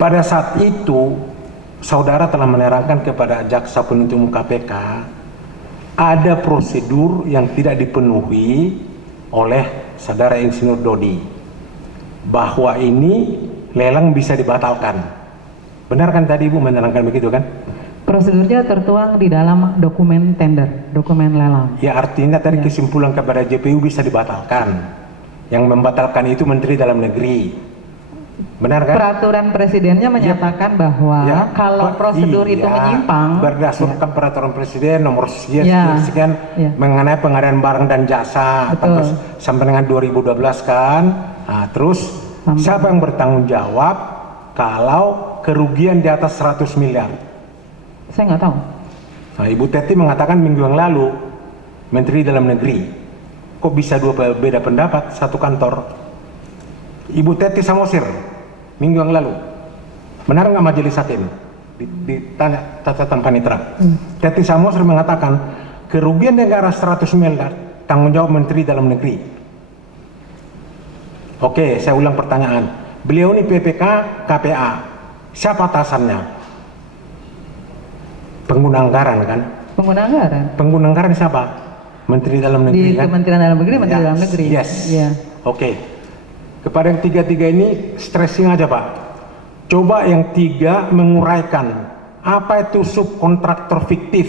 Pada saat itu, saudara telah menerangkan kepada jaksa penuntut umum KPK ada prosedur yang tidak dipenuhi oleh saudara Insinyur Dodi, bahwa ini lelang bisa dibatalkan. Benar kan tadi Ibu menerangkan begitu kan? Prosedurnya tertuang di dalam dokumen tender, dokumen lelang. Ya, artinya tadi kesimpulan kepada JPU bisa dibatalkan. Yang membatalkan itu Menteri Dalam Negeri. Benar kan? Peraturan presidennya menyatakan bahwa kalau prosedur itu menyimpang berdasarkan peraturan presiden nomor sekian mengenai pengadaan barang dan jasa sampai dengan 2012 kan. Nah, terus siapa yang bertanggung jawab kalau kerugian di atas 100 miliar? Saya nggak tahu. Nah, Ibu Teti mengatakan minggu yang lalu Menteri Dalam Negeri. Kok bisa dua beda pendapat satu kantor? Ibu Teti Samosir minggu yang lalu, benar nggak majelis hakim? Ditanya catatan panitera. Teti Samosir mengatakan kerugian negara 100 miliar tanggung jawab Menteri Dalam Negeri. Oke, saya ulang pertanyaan. Beliau ini PPK KPA, siapa atasannya? Pengguna anggaran kan? Pengguna anggaran. Pengguna anggaran siapa? Menteri Dalam Negeri. Di kan? Kementerian Dalam Negeri, Menteri Dalam Negeri. Yes. Oke. Kepada yang tiga-tiga ini stressing aja Pak. Coba yang tiga menguraikan apa itu subkontraktor fiktif.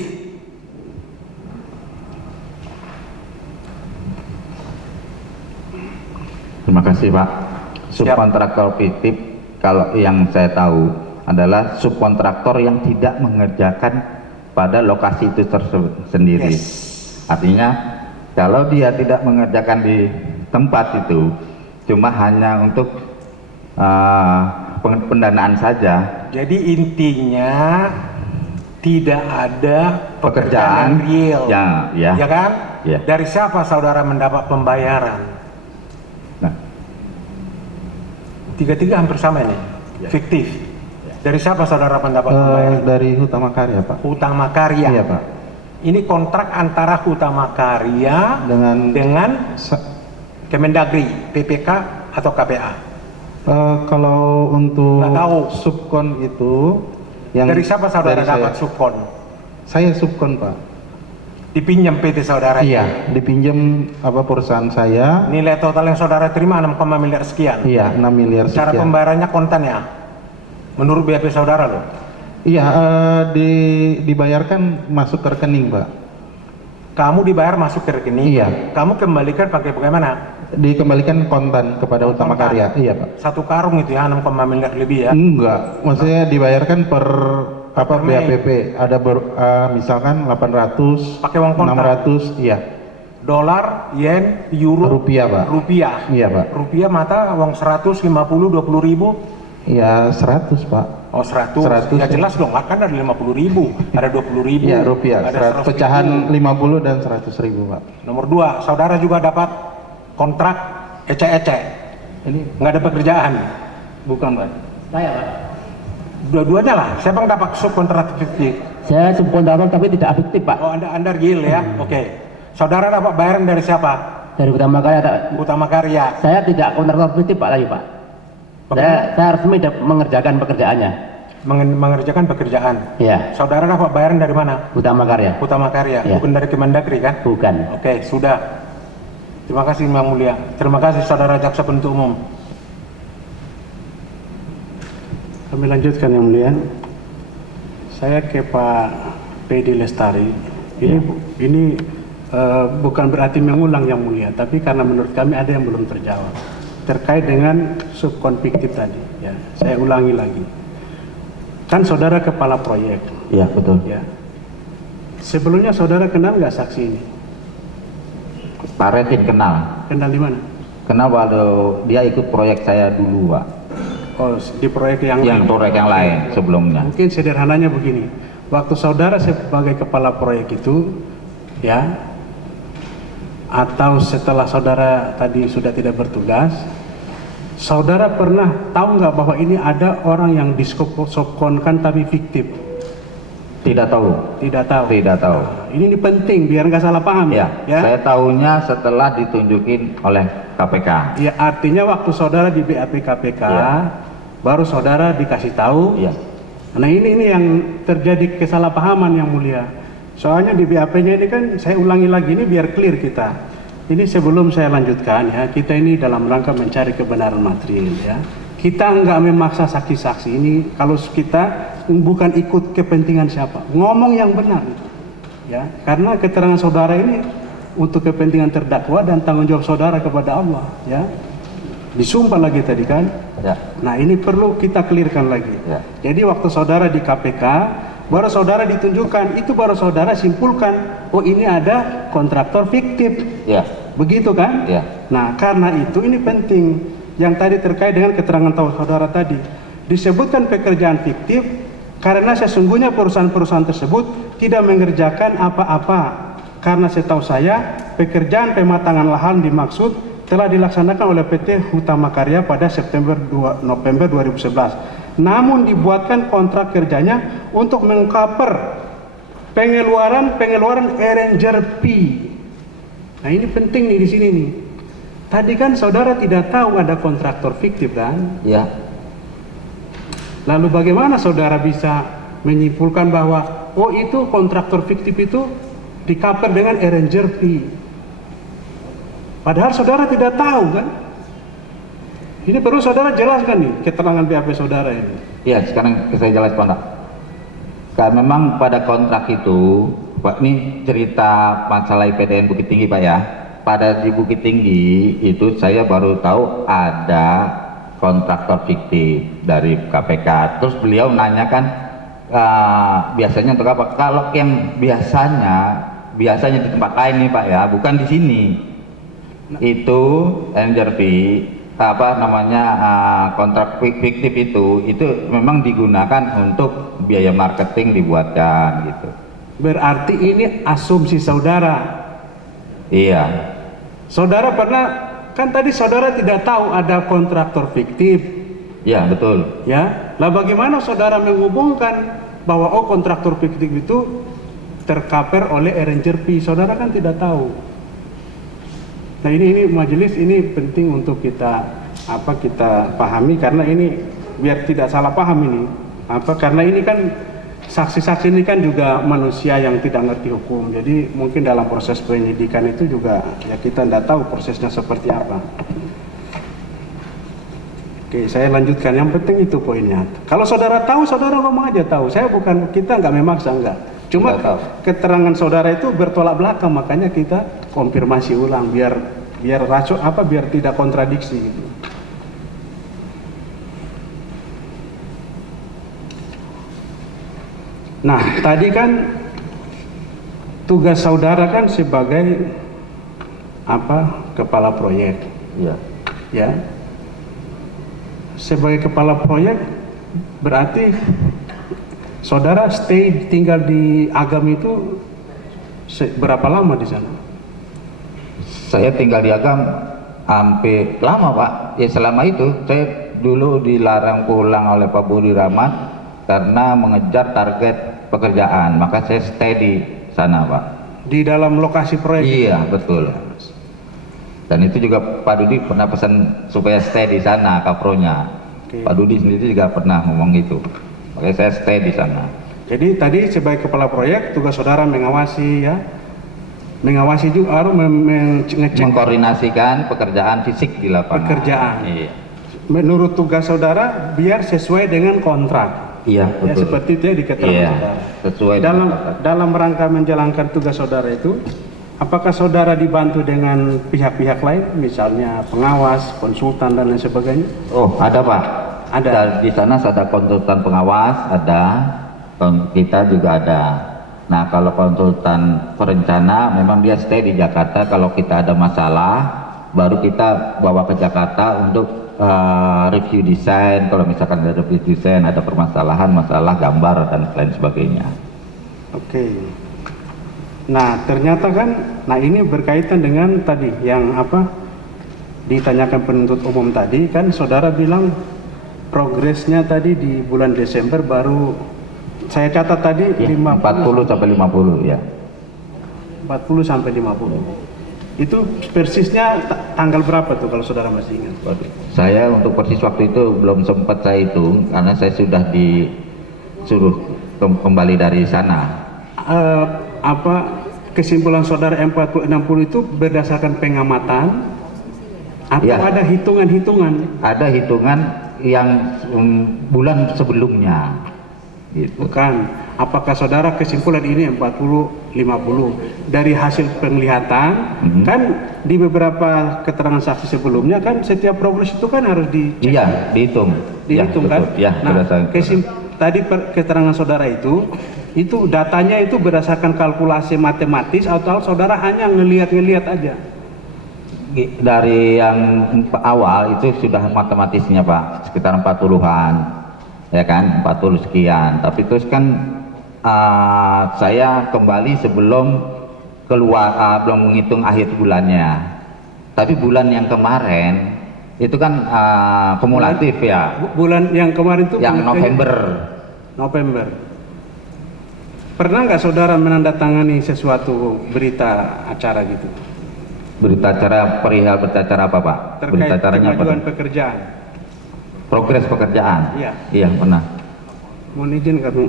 Terima kasih Pak. Subkontraktor fiktif kalau yang saya tahu adalah subkontraktor yang tidak mengerjakan pada lokasi itu sendiri. Artinya kalau dia tidak mengerjakan di tempat itu, cuma hanya untuk pendanaan saja. Jadi intinya tidak ada pekerjaan real, ya kan? Ya. Dari siapa saudara mendapat pembayaran? Nah, tiga-tiga hampir sama ini, fiktif. Dari siapa saudara mendapat pembayaran? Dari Hutama Karya Pak. Hutama Karya. Iya Pak. Ini kontrak antara Hutama Karya dengan Kemendagri, PPK atau KPA? Kalau untuk tahu. subkon itu yang dari siapa saudara dapat subkon? Saya subkon Pak. Dipinjam PT saudara? Iya, dipinjam perusahaan saya. Nilai total yang saudara terima 6, miliar sekian? Iya, 6 miliar sekian. Cara pembayarannya kontan ya? Menurut BAP saudara loh? Iya, dibayarkan masuk ke rekening Pak. Kamu dibayar masuk ke rekening? Iya. Kamu kembalikan pakai bagaimana? Dikembalikan kontan kepada Hutama Karya. Iya Pak. Satu karung itu ya 6, miliar lebih ya? Enggak, maksudnya dibayarkan per BAPP. Ada misalkan 800, pakai uang kontan? 600, iya. Dolar, yen, euro, rupiah Pak. Rupiah? Iya Pak. Rupiah mata uang 100, 50, 20 ribu? Ya 100 Pak. Oh 100, ya jelas dong, kan ada 50 ribu, ada 20 ribu. Iya rupiah, ada 100 pecahan ribu. 50 dan 100 ribu Pak. Nomor 2, saudara juga dapat kontrak ecek-ecek. Ini nggak ada pekerjaan? Bukan Pak. Saya Pak. Dua-duanya lah, siapa yang dapat subkontrak fiktif? Saya subkontraktor tapi tidak fiktif Pak. Oh anda real ya, oke. Saudara dapat bayaran dari siapa? Dari Hutama Karya. Hutama Karya. Saya tidak kontraktor fiktif Pak lagi Pak. Saya resmi mengerjakan pekerjaannya. Mengerjakan pekerjaan. Iya. Saudara dapat bayaran dari mana? Hutama Karya. Hutama Karya, Ya. bukan dari Kemendagri kan? Bukan. Oke, sudah. Terima kasih Yang Mulia. Terima kasih saudara jaksa penuntut umum. Kami lanjutkan Yang Mulia. Saya ke Pak PD Lestari. Ini bukan berarti mengulang Yang Mulia, tapi karena menurut kami ada yang belum terjawab terkait dengan subkon fiktif tadi. Ya, saya ulangi lagi. Kan saudara kepala proyek. Iya betul. Ya. Sebelumnya saudara kenal nggak saksi ini? Pak Retin kenal. Kenal di mana? Kenal waktu dia ikut proyek saya dulu Pak. Oh, di proyek yang lain. Proyek yang lain sebelumnya. Mungkin sederhananya begini. Waktu saudara sebagai kepala proyek itu, ya, atau setelah saudara tadi sudah tidak bertugas, saudara pernah tahu nggak bahwa ini ada orang yang disubkonkan tapi fiktif? Tidak tahu. Tidak tahu. Tidak tahu. Ini penting biar nggak salah paham ya. Saya tahunya setelah ditunjukin oleh KPK. Ya, artinya waktu saudara di BAP KPK, baru saudara dikasih tahu. Iya. Nah ini yang terjadi kesalahpahaman yang mulia. Soalnya di BAP-nya ini kan saya ulangi lagi ini biar clear kita. Ini sebelum saya lanjutkan ya, kita ini dalam rangka mencari kebenaran material ya. Kita nggak memaksa saksi-saksi ini kalau kita bukan ikut kepentingan siapa. Ngomong yang benar ya. Karena keterangan saudara ini untuk kepentingan terdakwa dan tanggung jawab saudara kepada Allah ya. Disumpah lagi tadi kan. Ya. Nah ini perlu kita clearkan lagi. Ya. Jadi waktu saudara di KPK, baru saudara ditunjukkan, itu baru saudara simpulkan, oh ini ada kontraktor fiktif. Ya. Begitu kan? Ya. Nah karena itu ini penting. Yang tadi terkait dengan keterangan tahu saudara tadi. Disebutkan pekerjaan fiktif karena sesungguhnya perusahaan-perusahaan tersebut tidak mengerjakan apa-apa. Karena setahu saya pekerjaan pematangan lahan dimaksud telah dilaksanakan oleh PT Hutama Karya pada November 2011. Namun dibuatkan kontrak kerjanya untuk mengcover pengeluaran arranger fee. Nah ini penting nih di sini nih. Tadi kan saudara tidak tahu ada kontraktor fiktif kan? Ya. Lalu bagaimana saudara bisa menyimpulkan bahwa oh itu kontraktor fiktif itu di-cover dengan arranger fee? Padahal saudara tidak tahu kan? Ini perlu saudara jelaskan nih keterangan BAP saudara ini. Iya, sekarang saya jelaskan Pak. Karena memang pada kontrak itu, Pak, ini cerita masalah IPDN Bukit Tinggi Pak ya. Pada di Bukit Tinggi itu saya baru tahu ada kontraktor fiktif dari KPK. Terus beliau nanyakan biasanya untuk apa? Kalau yang biasanya di tempat lain nih Pak ya, bukan di sini. Itu arranger fee kontrak fiktif itu memang digunakan untuk biaya marketing dibuatkan gitu. Berarti ini asumsi saudara. Iya. Saudara pernah kan tadi saudara tidak tahu ada kontraktor fiktif. Ya betul. Ya. Lah bagaimana saudara menghubungkan bahwa oh kontraktor fiktif itu tercover oleh arranger fee? Saudara kan tidak tahu. Nah ini majelis ini penting untuk kita pahami karena ini biar tidak salah paham ini karena ini kan saksi-saksi ini kan juga manusia yang tidak ngerti hukum, jadi mungkin dalam proses penyidikan itu juga ya kita tidak tahu prosesnya seperti apa. Oke, saya lanjutkan. Yang penting itu poinnya. Kalau saudara tahu, saudara ngomong aja tahu. Kita nggak memaksa, enggak. Cuma keterangan saudara itu bertolak belakang, makanya kita konfirmasi ulang biar tidak kontradiksi gitu. Nah, tadi kan tugas saudara kan sebagai kepala proyek. Iya. Ya. Sebagai kepala proyek berarti saudara tinggal di Agam itu berapa lama di sana? Saya tinggal di Agam hampir lama Pak. Ya selama itu saya dulu dilarang pulang oleh Pak Budi Rahmat karena mengejar target pekerjaan, maka saya stay di sana Pak. Di dalam lokasi proyek? Iya betul. Dan itu juga Pak Dudi pernah pesan supaya stay di sana kapronya. Pak Dudi sendiri juga pernah ngomong gitu, makanya saya stay di sana. Jadi tadi sebagai kepala proyek tugas saudara mengawasi juga harus mengecek, mengkoordinasikan pekerjaan fisik di lapangan. Pekerjaan. Iya. Menurut tugas saudara biar sesuai dengan kontrak. Iya betul. Ya, seperti itu ya di keterangan saudara. Sesuai dalam rangka menjalankan tugas saudara itu, apakah saudara dibantu dengan pihak-pihak lain, misalnya pengawas, konsultan dan lain sebagainya? Oh ada Pak. Ada. Di sana ada konsultan pengawas, ada. Kita juga ada. Nah kalau konsultan perencana memang dia stay di Jakarta. Kalau kita ada masalah, baru kita bawa ke Jakarta untuk review desain. Kalau misalkan ada review desain, ada permasalahan, masalah gambar dan lain sebagainya. Oke. Nah ternyata kan, ini berkaitan dengan tadi yang ditanyakan penuntut umum tadi kan, saudara bilang progresnya tadi di bulan Desember baru saya catat tadi 40 sampai 50 ya. 40 sampai 50. Itu persisnya tanggal berapa tuh kalau saudara masih ingat? Saya untuk persis waktu itu belum sempat saya hitung karena saya sudah disuruh kembali dari sana. Kesimpulan saudara 40-60 itu berdasarkan pengamatan atau Ya. ada hitungan-hitungan? Ada hitungan yang bulan sebelumnya gitu. Bukan. Apakah saudara kesimpulan ini 40-50 dari hasil penglihatan? Kan di beberapa keterangan saksi sebelumnya kan setiap progres itu kan harus dicek. Iya, dihitung. Dihitung Ya, kan? betul. Ya, Nah, berdasarkan. tadi keterangan saudara itu datanya itu berdasarkan kalkulasi matematis atau saudara hanya ngelihat-ngelihat aja? Dari yang awal itu sudah matematisnya Pak, sekitar 40-an, ya kan, 40 sekian. Tapi terus kan saya kembali sebelum keluar, belum menghitung akhir bulannya. Tapi bulan yang kemarin itu kan kumulatif ya. Bulan yang kemarin itu Yang November. Pernah nggak saudara menandatangani sesuatu berita acara gitu? Berita acara perihal berita acara apa Pak? Terkait Berita acaranya apa? kemajuan pekerjaan. Progres pekerjaan. Iya. Iya pernah. Mohon izin kami.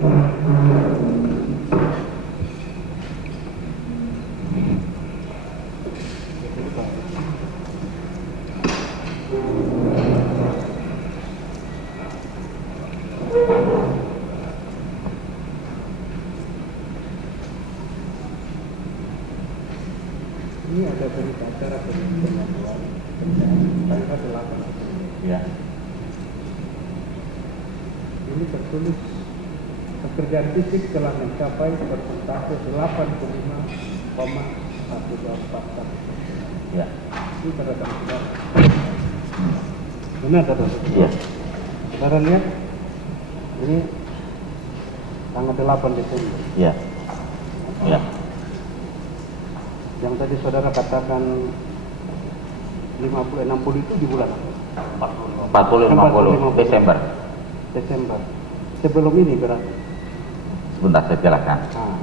Ini ada berita acara kemajuan tanggal 8. Iya. Ini tertulis pekerjaan fisik telah mencapai persentase 85,124. Iya. Ini pada tanggal saudara. Benar kata saudara? Iya. Saudara lihat, ini tanggal 8 Desember. Iya. Iya. Yang tadi saudara katakan 50-60 itu di bulan apa? 40-50 Desember. Desember. Sebelum ini berarti. Sebentar saya jelaskan. Nah,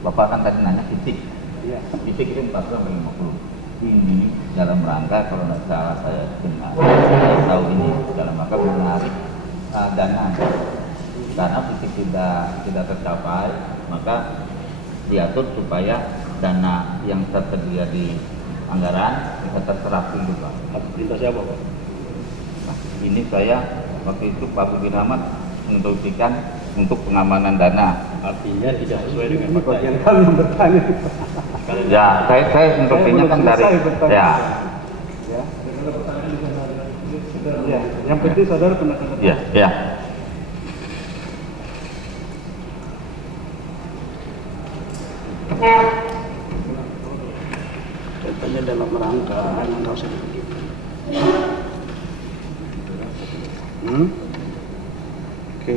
Bapak kan tadi nanya fisik. iya. Fisik itu 40-50. Ini dalam rangka kalau nggak salah saya dengar, saya tahu ini dalam rangka menarik dana. Karena fisik tidak tercapai, maka diatur supaya dana yang tersedia di anggaran bisa terserap dulu Pak. Perintah siapa Pak? Nah, ini saya waktu itu Pak Budi Rahmat menginstruksikan untuk pengamanan dana. Artinya tidak sesuai dengan bagian kami yang bertanya. Ya, saya instruksinya kan dari ya. Ya. Ya, yang penting saudara pernah katakan. Ya, ya. Contohnya dalam rangka nggak usah begitu. Oke.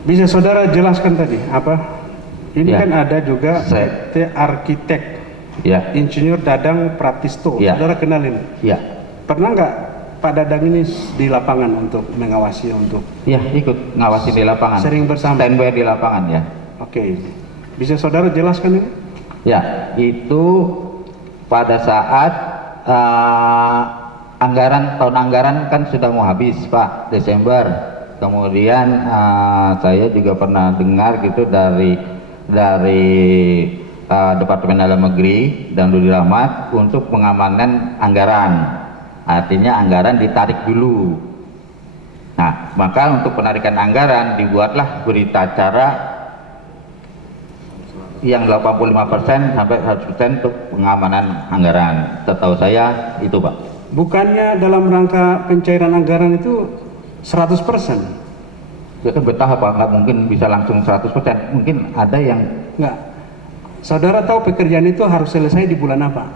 Bisa saudara jelaskan tadi apa? Ini Ya. kan ada juga Saya- PT Arsitek Ya, Insinyur Dadang Pratisto. Ya. Saudara kenalin. ya. Pernah nggak Pak Dadang ini di lapangan untuk mengawasi untuk? Ya, ikut ngawasi di lapangan. Sering bersama. Standby di lapangan ya. Oke. Bisa saudara jelaskan ini? Ya, itu pada saat tahun anggaran kan sudah mau habis Pak, Desember. Kemudian saya juga pernah dengar gitu dari Departemen Dalam Negeri dan Budi Rahmat untuk pengamanan anggaran. Artinya anggaran ditarik dulu. Nah, maka untuk penarikan anggaran dibuatlah berita acara yang 85% sampai 100% untuk pengamanan anggaran. Setahu saya itu Pak. Bukannya dalam rangka pencairan anggaran itu 100%? Ya kan betah Pak, nggak mungkin bisa langsung 100%. Mungkin ada yang Enggak. Saudara tahu pekerjaan itu harus selesai di bulan apa?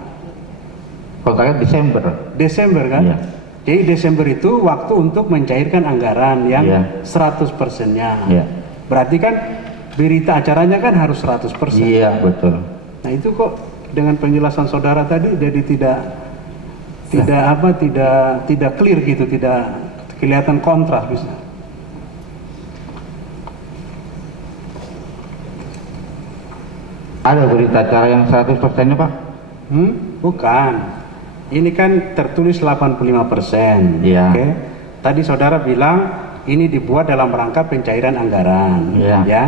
kalau saya Desember. Desember kan? Iya. Jadi Desember itu waktu untuk mencairkan anggaran yang Iya. 100%-nya. Iya. Berarti kan berita acaranya kan harus 100%. Iya, betul. Nah itu kok dengan penjelasan saudara tadi jadi tidak clear gitu, tidak kelihatan kontras bisa. Ada berita acara yang 100%-nya Pak? Bukan. Ini kan tertulis 85%. Iya. Oke. Tadi saudara bilang ini dibuat dalam rangka pencairan anggaran. Iya. Ya.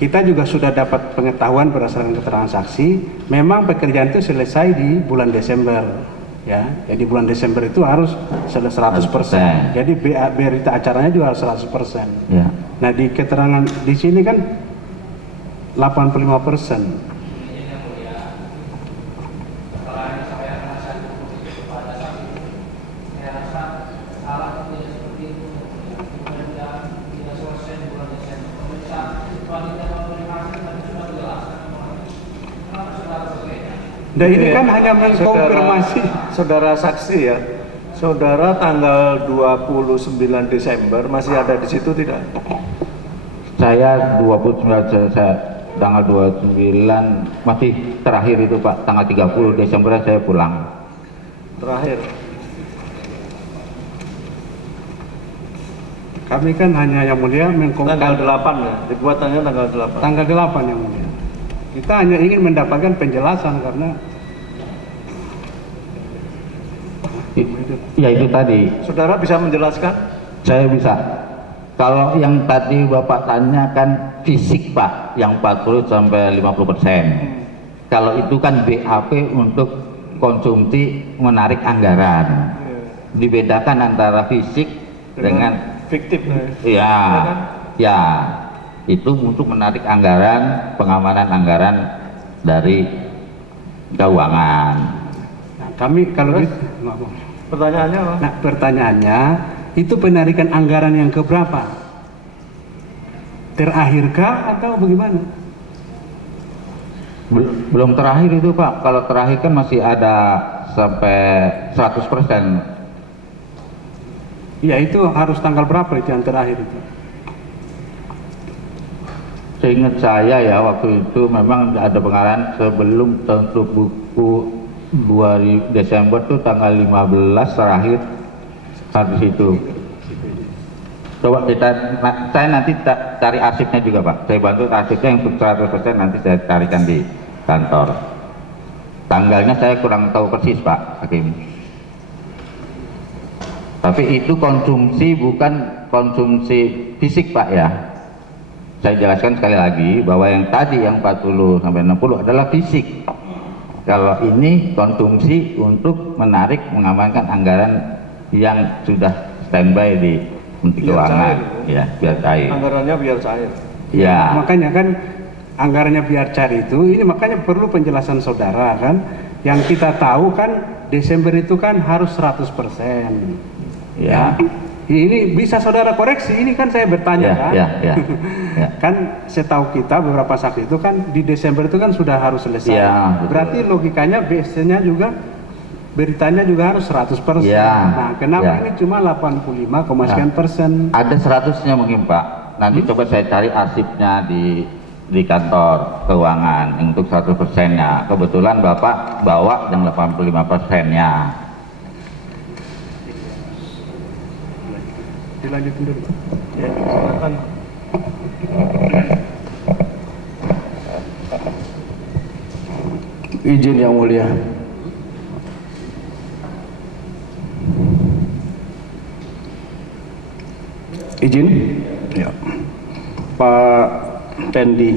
Kita juga sudah dapat pengetahuan berdasarkan keterangan saksi, memang pekerjaan itu selesai di bulan Desember. Ya, jadi bulan Desember itu harus 100%. Jadi berita acaranya juga harus 100%. Ya. Nah, di keterangan di sini kan 85%. Dan ini kan hanya mengkonfirmasi. Saudara saksi ya, saudara tanggal 29 Desember masih ada di situ tidak? Saya 29, saya tanggal 29 masih terakhir itu Pak, tanggal 30 Desember saya pulang. Terakhir. Kami kan hanya yang mulia Tanggal 8 ya, dibuatannya tanggal 8. Tanggal 8 yang mulia. Kita hanya ingin mendapatkan penjelasan karena Ya itu tadi, Saudara bisa menjelaskan? saya bisa. Kalau yang tadi Bapak tanya kan fisik Pak, yang 40 sampai 50%. Kalau itu kan BAP untuk konsumsi menarik anggaran. Dibedakan antara fisik dengan fiktif. ya, ya, itu untuk menarik anggaran, pengamanan anggaran dari keuangan. kami kalau Pertanyaannya apa? Nah, pertanyaannya itu penarikan anggaran yang keberapa? Terakhirkah atau bagaimana? Belum terakhir itu Pak, kalau terakhir kan masih ada sampai 100%. Ya itu harus tanggal berapa itu yang terakhir itu? Seingat saya ya waktu itu memang ada pengarahan sebelum tentu buku 2 Desember tuh tanggal 15 terakhir habis itu. Coba saya nanti cari arsipnya juga Pak, saya bantu arsipnya untuk 100% nanti saya carikan di kantor. Tanggalnya saya kurang tahu persis Pak Hakim. Tapi itu konsumsi bukan konsumsi fisik Pak ya. Saya jelaskan sekali lagi bahwa yang tadi yang 40 sampai 60 adalah fisik. Kalau ini konsumsi untuk menarik mengamankan anggaran yang sudah standby di Menteri Keuangan. Ya, biar cair. Anggarannya biar cair. Ya. Makanya kan anggarannya biar cair itu, ini makanya perlu penjelasan saudara kan. Yang kita tahu kan Desember itu kan harus 100%. Ya. Ini bisa saudara koreksi, ini kan saya bertanya kan. Ya. Kan setahu kita beberapa saksi itu kan di Desember itu kan sudah harus selesai. Ya, berarti logikanya biasanya juga beritanya juga harus 100%. Ya, Nah, kenapa ya. ini cuma 85,sekian %? Ada 100-nya mungkin Pak. Nanti coba saya cari arsipnya di kantor keuangan untuk 100%-nya. Kebetulan Bapak bawa yang 85%-nya. Dilanjutin dulu. Ya, silakan. Izin yang mulia. Izin? Ya. Pak Pendi.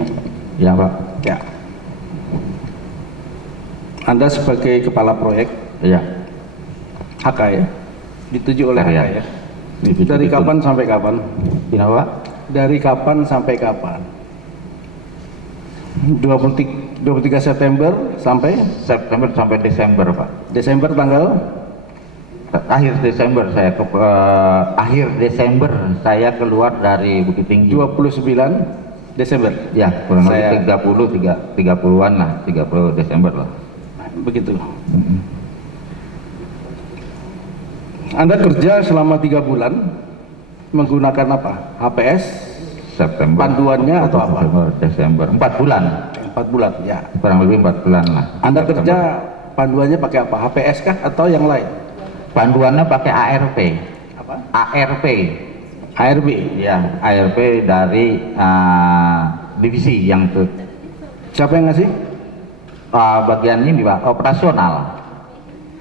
Ya Pak. Ya. Anda sebagai kepala proyek Iya. HK ya? Dituju oleh HK ya? Dituju, Dari betul. kapan sampai kapan? Kenapa Pak? Dari kapan sampai kapan? 23 September sampai September sampai Desember Pak. Desember tanggal Akhir Desember akhir Desember saya keluar dari Bukit Tinggi. 29 Desember. Ya, kurang Saya- lebih 30-an lah, 30 Desember lah. Begitu. Anda kerja selama 3 bulan menggunakan apa? HPS? September. Panduannya atau apa? September, Desember. 4 bulan. 4 bulan, ya. Kurang lebih 4 bulan lah. Anda September. kerja panduannya pakai apa? HPS kah atau yang lain? Panduannya pakai ARP. Apa? ARP. ARB. Ya, ARP dari divisi yang Siapa yang ngasih? Bagian ini Pak, operasional.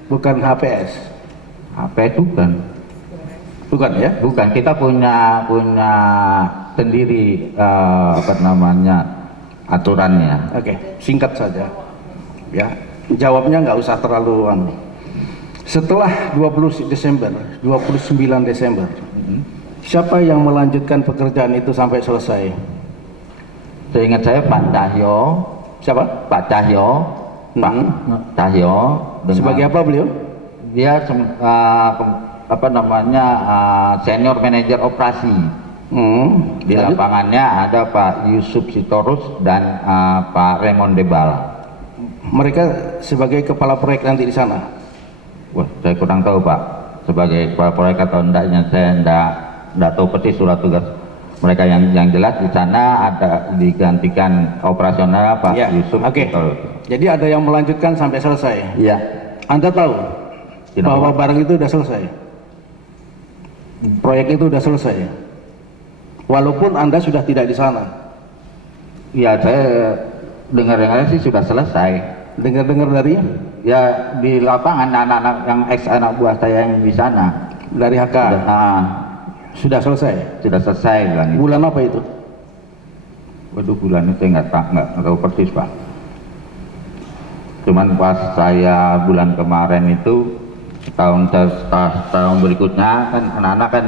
Bukan HPS. HP bukan. Bukan ya? Bukan, kita punya sendiri apa namanya aturannya. Oke, singkat saja. Ya, jawabnya nggak usah terlalu anu. Setelah 20 Desember, 29 Desember, siapa yang melanjutkan pekerjaan itu sampai selesai? Seingat saya Pak Cahyo. Siapa? Pak Cahyo. Pak Cahyo. Sebagai apa beliau? Dia apa namanya senior manajer operasi. Di lapangannya ada Pak Yusuf Sitorus dan Pak Raymond Debal. Mereka sebagai kepala proyek nanti di sana. Wah, saya kurang tahu Pak, sebagai kepala proyek atau enggaknya saya enggak tahu persis surat tugas mereka. Yang jelas di sana ada digantikan operasional Pak Ya, Yusuf. oke. Jadi ada yang melanjutkan sampai selesai. Iya. Anda tahu Kenapa, bahwa Pak? barang itu sudah selesai, proyek itu sudah selesai, walaupun Anda sudah tidak di sana. Ya, saya dengar-dengar sih sudah selesai. Dengar-dengar dari Ya di lapangan anak-anak yang ex anak buah saya yang di sana. dari HK sudah selesai. Sudah selesai bilang itu. Bulan apa itu? Waduh, bulan itu saya nggak tahu persis Pak. Cuman pas saya bulan kemarin itu tahun berikutnya kan anak-anak kan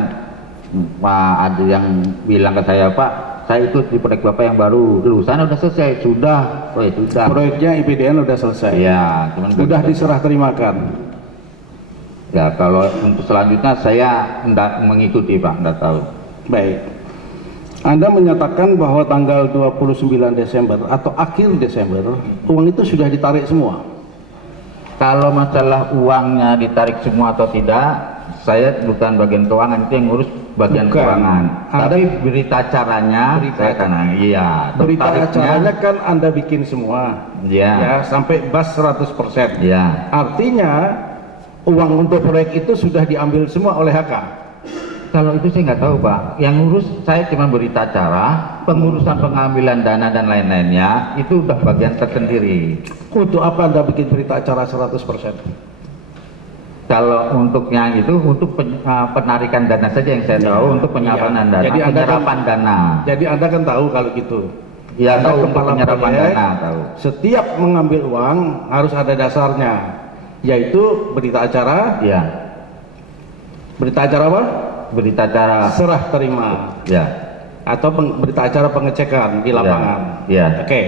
ada yang bilang ke saya, Pak, saya ikut di proyek Bapak yang baru, lulusan udah selesai. Sudah. Oh ya sudah. Proyeknya IPDN sudah selesai. Ya, cuman Sudah diserah terimakan. Ya, kalau untuk selanjutnya saya enggak mengikuti Pak, enggak tahu. Baik. Anda menyatakan bahwa tanggal 29 Desember atau akhir Desember uang itu sudah ditarik semua. Kalau masalah uangnya ditarik semua atau tidak, saya bukan bagian keuangan, itu yang ngurus bagian Bukan. keuangan. Anda- Tapi berita acaranya, saya kan, iya. Berita tertariknya, acaranya kan Anda bikin semua. Iya. Ya, sampai bas 100%. Iya. Artinya uang untuk proyek itu sudah diambil semua oleh HK. Kalau itu saya nggak tahu Pak. Yang ngurus saya cuma berita acara, pengurusan pengambilan dana dan lain-lainnya itu udah bagian tersendiri. Untuk apa Anda bikin berita acara 100%? Kalau untuk yang itu untuk penarikan dana saja yang saya tahu, untuk penyiapan dana, Jadi Anda penyerapan dana. Jadi Anda kan tahu kalau gitu. Ya, Anda tahu untuk kepala penyerapan proyek, dana tahu. setiap mengambil uang harus ada dasarnya, yaitu berita acara. Iya. Berita acara apa? Berita acara. Serah terima. Ya. Atau berita acara pengecekan di lapangan. Iya. Oke.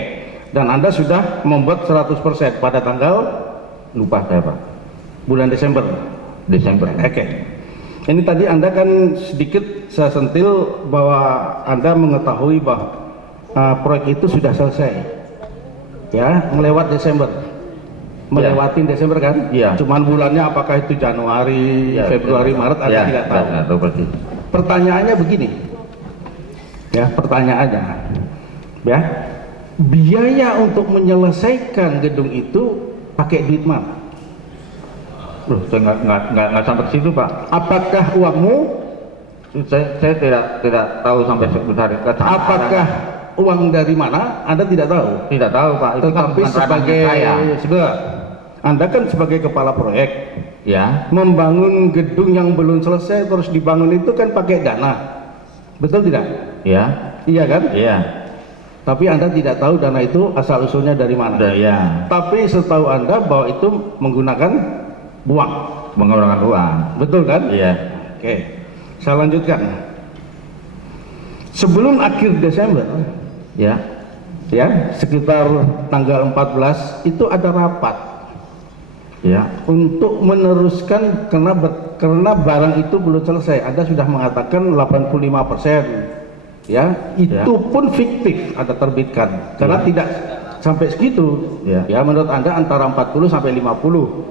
Dan Anda sudah membuat 100% pada tanggal Lupa saya Pak. bulan Desember. Desember. Oke. Ini tadi Anda kan sedikit saya sentil bahwa Anda mengetahui bahwa proyek itu sudah selesai. Ya, melewat Desember. Melewatin Desember kan? Iya. Cuman bulannya apakah itu Januari, Iya, Februari, Maret, Anda Iya, tidak tahu. nggak tahu persis. Pertanyaannya begini. Ya, pertanyaannya. Ya. Biaya untuk menyelesaikan gedung itu pakai duit mana? Loh, saya nggak sampai ke situ Pak. Apakah uangmu? Saya tidak tahu sampai sebesar itu. Apakah uang dari mana? Anda tidak tahu. Tidak tahu Pak. Itu kan Tetapi bukan ranahnya sebagai saya. sebentar, Anda kan sebagai kepala proyek Ya. membangun gedung yang belum selesai terus dibangun itu kan pakai dana, betul tidak? Ya. Iya kan? Iya. Tapi Anda tidak tahu dana itu asal usulnya dari mana. Ya. Tapi setahu Anda bahwa itu menggunakan uang, Menggunakan uang. betul kan? Iya. Oke, saya lanjutkan. Sebelum akhir Desember, Ya. ya sekitar tanggal 14 itu ada rapat Ya. untuk meneruskan karena barang itu belum selesai. Anda sudah mengatakan 85%. Ya, itu pun fiktif Anda terbitkan karena tidak sampai segitu. Ya. Ya, menurut Anda antara 40 sampai 50.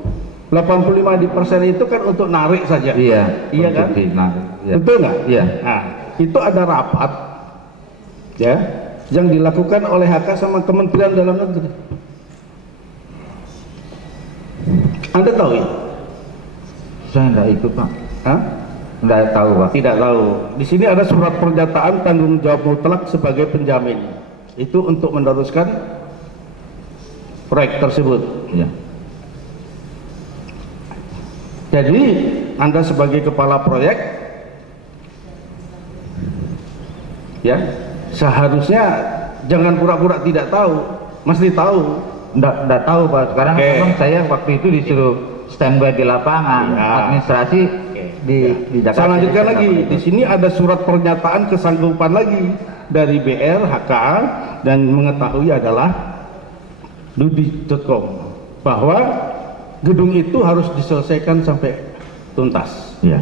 85% itu kan untuk narik saja. Iya. Iya kan? Nah, ya. Betul nggak? Iya. Nah, itu ada rapat ya yang dilakukan oleh HK sama Kementerian Dalam Negeri. Anda tahu itu? Saya nggak ikut Pak. Hah? Nggak tahu Pak. Tidak tahu. Di sini ada surat pernyataan tanggung jawab mutlak sebagai penjamin. Itu untuk meneruskan proyek tersebut. Ya. Jadi Anda sebagai kepala proyek, ya seharusnya jangan pura-pura tidak tahu, mesti tahu. Nggak tahu Pak. Sekarang Oke. memang saya waktu itu disuruh standby di lapangan, Ya. administrasi di Jakarta. Saya lanjutkan lagi. Di sini ada surat pernyataan kesanggupan lagi dari BR HKA dan mengetahui adalah Dudi.com bahwa gedung itu harus diselesaikan sampai tuntas. Ya.